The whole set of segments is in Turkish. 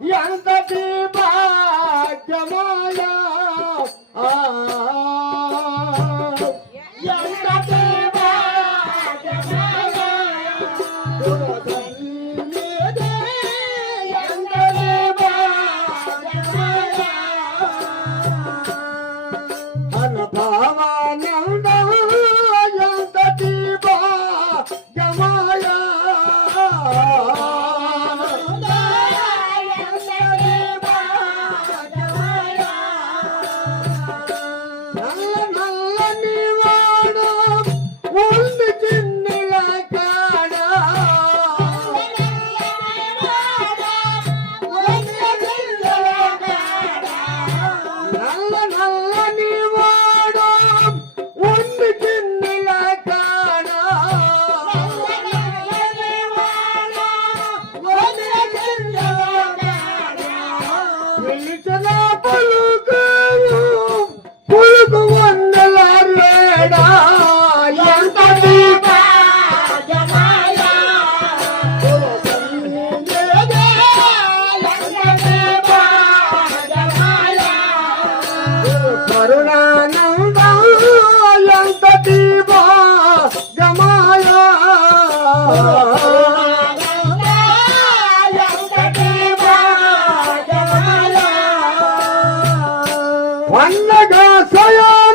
Yanında bir bak Kemal 万那个岁呀！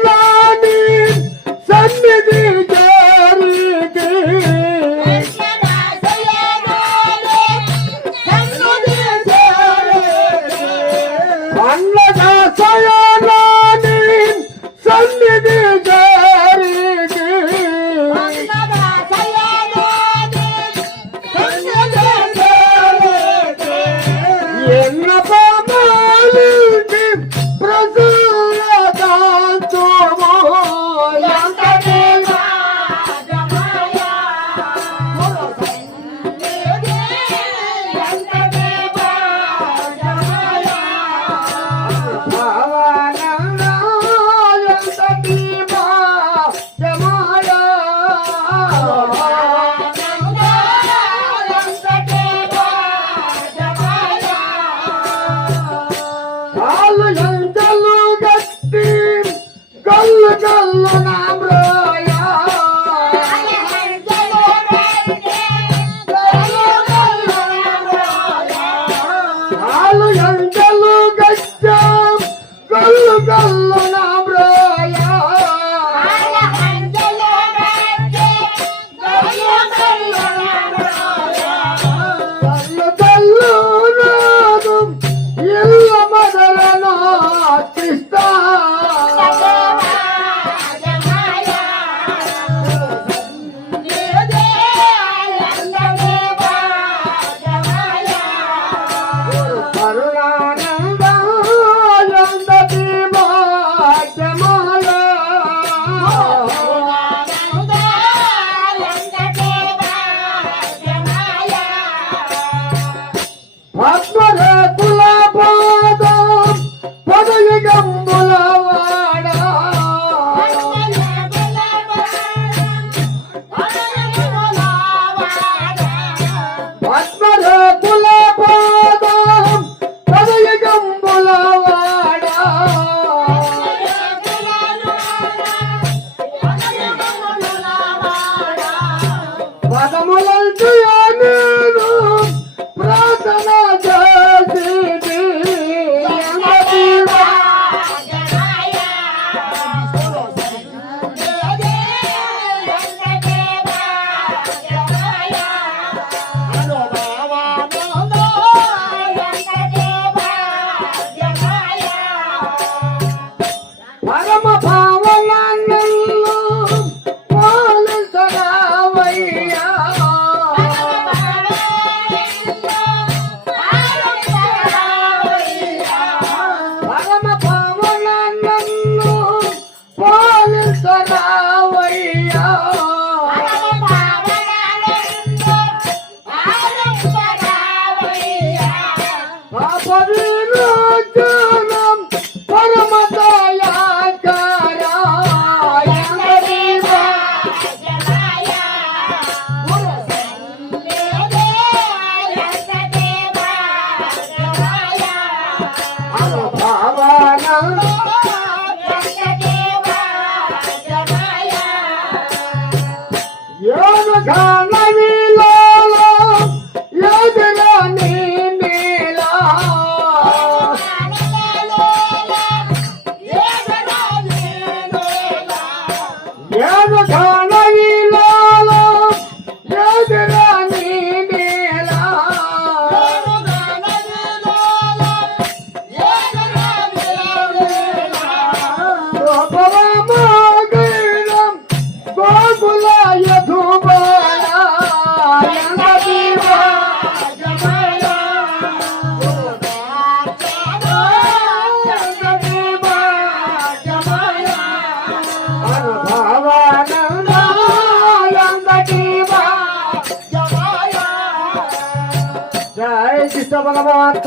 Bhagavad